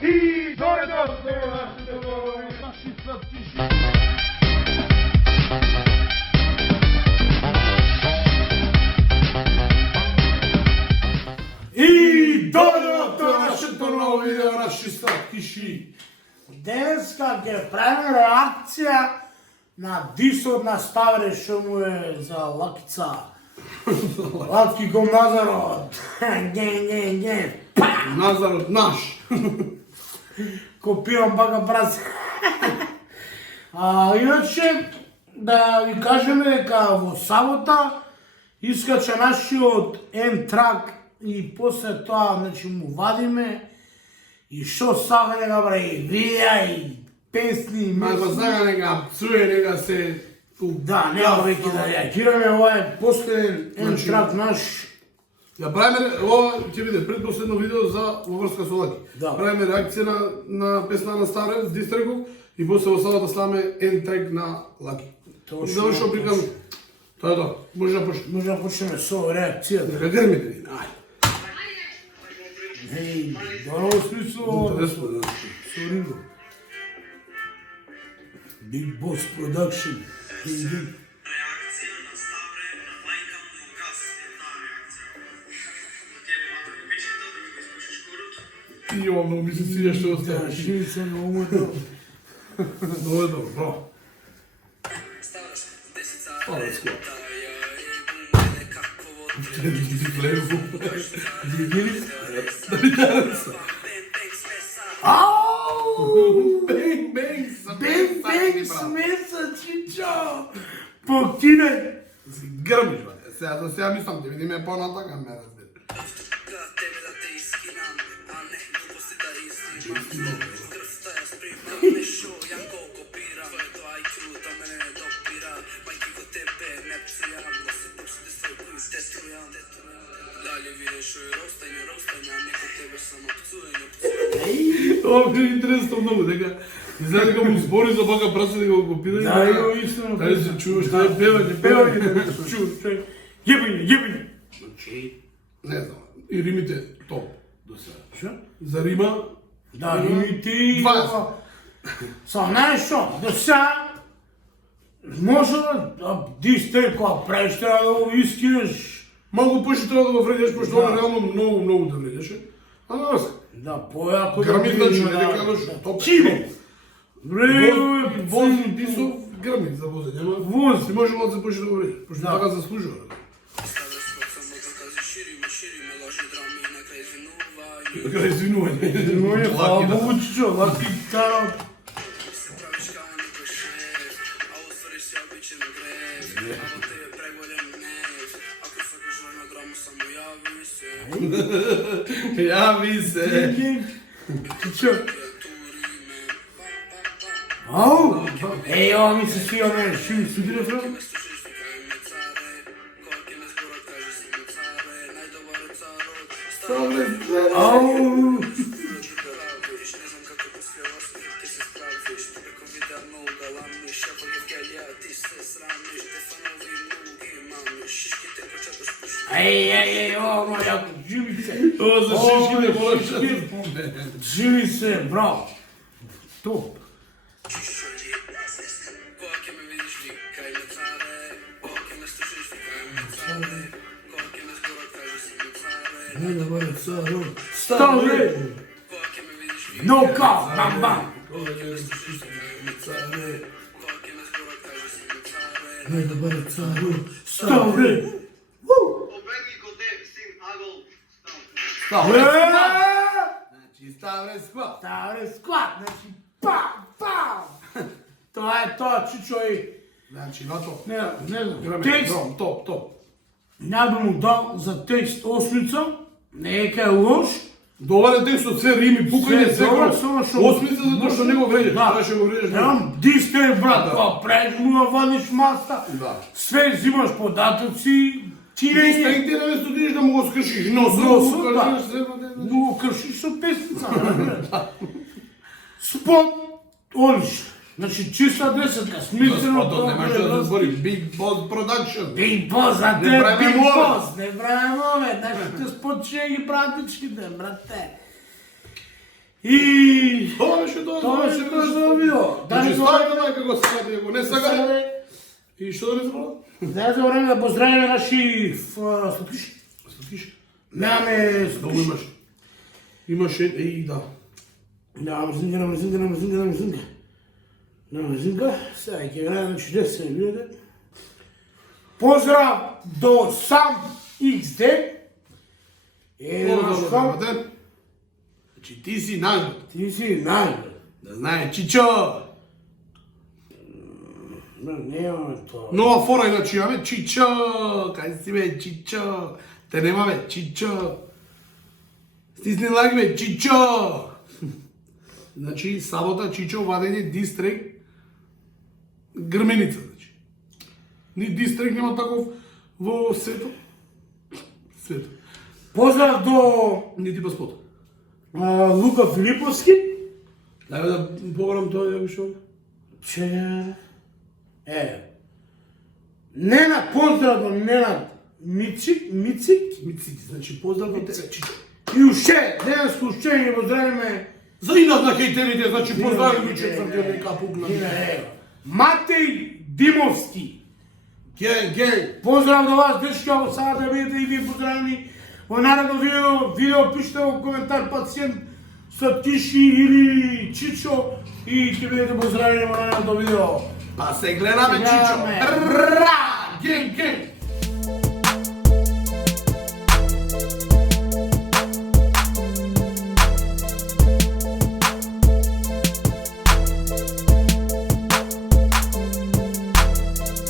И дойдохте нашите воли, наши сладкиши. И дойдохте нашите нови, наши сладкиши. Денеска ќе правиме реакција на дисот на Ставре што му е за Лакица. Лаки ком Назарот. Ген. Назарот наш. Копирам бака прасе. Иначе, да ви кажеме дека во сабота искача нашиот N-Track и после тоа, значи, му вадиме и шо сака нека прави видеа и песни, Ако сака нека пцуе, нека се... Да, нема веќе да реагираме, ова е последен N-Track наш. Ја правиме, ова ќе биде предпоследно видео за во врска со Лаки. Да. Правиме реакција на песна на Ставре, Дистреков, и после во сабота сламе N-Track на Лаки. Завршо приказ. Тоа е тоа. Може да почнеме. Може да почнеме со реакцијата. Нека грмите ви. Ајде. Еј, добро смисло. Интересно, да. Со Ринго. Big Boss Production. Реакција на Ставре на мајка му во кас. Таа реакција. Тебе мата обичата да ми го испушиш корото. И ова многу ми се свиѓа што Да, остава. живи се на умото. Тоа е добро, браво. Ставре, 10 Ова е скоро. Ау! Бенг, Бенг, смеса, чичо! Покине! Грмиш, бе. Сега мислам, ќе видиме понатака, ме разбери. тебе да те искинам, а не глупости да истимам. Крвта ја спримам, нешо ја копирам. Твоето IQ да мене не допира. Мајки го тебе не псујам, да се пусти свој кој теструјам. Дали видиш и ростање, а неко тебе само пцујање. Ова ми е интересно многу, дека изгледа дека му збори за бака прасе дека го копира. Да, ио истина. Дај се чува што е певање, Певање да не се чува. Јебање. Значи, не знам, и римите топ до сега. Шо? За рима, Да, и ти... 20. Са, знаеш што? До сега може да дистреко правиш, треба да го искинеш. малку поише треба да го вредиш, пошто ова реално многу да вредеше. А на нас, Да, појако грми, значи, не да- дека кажеш да- топ. Чиме? Вози дисов, грми за возење, ама Вози. си може да се поише да го вредиш, пошто Да. така заслужува. Ставаш под само докази, шириме, лажи драми и на крај извинување. Така, извинување. Моје, фала Богу, чичо, лаки кара. Се правиш као некој шеф, а оствариш се обичен греф. А во тебе преголем гнев. Ако сакаш на граму, само јави се. Јави се. Чичо. Туриме, Ау! Еј, ова ми се свија мене, ши ми суди рефрен? ме слушаш, викај ме царе. Кога ќе ме зборат, кажи си ме царе. Најдобар е царот. Ау! Правиш, не знам како те свјаваш, ти се справиш. Преко видеа многу галамиш, шефа ги вгелија, ти се срамиш. Те фанови многу ги имамиш, шишките почато спушиш. Еј, ова моја, живи се. Ова за шишките молам што шишки. да спомне. Живи се, браво. Топ. Кога ќе ме видиш, викај ме царе. Кога ќе ме слушаш, викај ме царе. Кога ќе ме зборат, кажи си ме царе. Најдобар е царот. Ставре! Кога ќе ме видиш, викај No call, bam bam. Кога ќе ме слушаш, викај ме царе. Кога ќе ме зборат, кажи си ме царе. Најдобар е царот. Ставре! Победник од Деп, син Агол, Ставре Е! Значи, ставре скват. Ставре склад, значи пам! Тоа е тоа, чичо и... Значи, на топ. Не знам, Граме, текст, гром, топ. не би му дал за текст осмица, не е кај лош. Добар е текстот, се рими, пукање, се добар, гром. само што... Осмица затоа што не го вредиш, Да. требаше го вредиш. Немам дистрек, брат, Да. кога правиш му вадиш маста, Да. све взимаш податоци, ти не Ти е... стајте на место идеш да му го скршиш носот, Носот, му да. кажеш, Но го кршиш со песница, Спот, олиш. Значи, чиста десетка, смислено Спотот немаш да збори, Big Boss Production. Big Boss, за Не те правиме Big мове. Boss, не правиме мове, нашите спот ще ги братичките, брате. И тоа Тоа значи беше тоа за видео. Значи не ставите лайк ако сакате, ако не сакате. И што да не забравам? Знаеш за време да поздравиме наши слушатели. Слушаш? Немаме Много имаш. Имаше, да. Нямам мрзинка. Сега ќе гледам чудесно видео. Поздрав до сам XD. Значи ти си најгод. Ти си најгод. Да знае, Чичо! Немаме тоа. Нова фора, иначе имаме Чичо! Кај си бе, Чичо! Те нема бе, Чичо! Стисни лайк бе, Чичо! Значи, сабота Чичо вадење дистрек Грменица, значи. Ни дистрек нема таков во светот. Свето. Поздрав до Нити паспот. Лука Филиповски. Дај да погорам тоа да вишо. Че... Ненад, поздрав до Ненад Мицик. Мицити, значи поздрав до тебе, Чичо. И уште, денеско уште ги поздравиме. За инат на хејтерите, значи поздравим ги четвртиот нека пукна. Матеј Димовски. Геј. Поздрав до вас, дечки, ако сега да бидете и вие поздравени во наредно видео пишете во коментар пациент со Тиши или Чичо и ќе бидете поздравени во наредно видео. Па се гледаме, Чичо. Гледаме. Бра! Геј.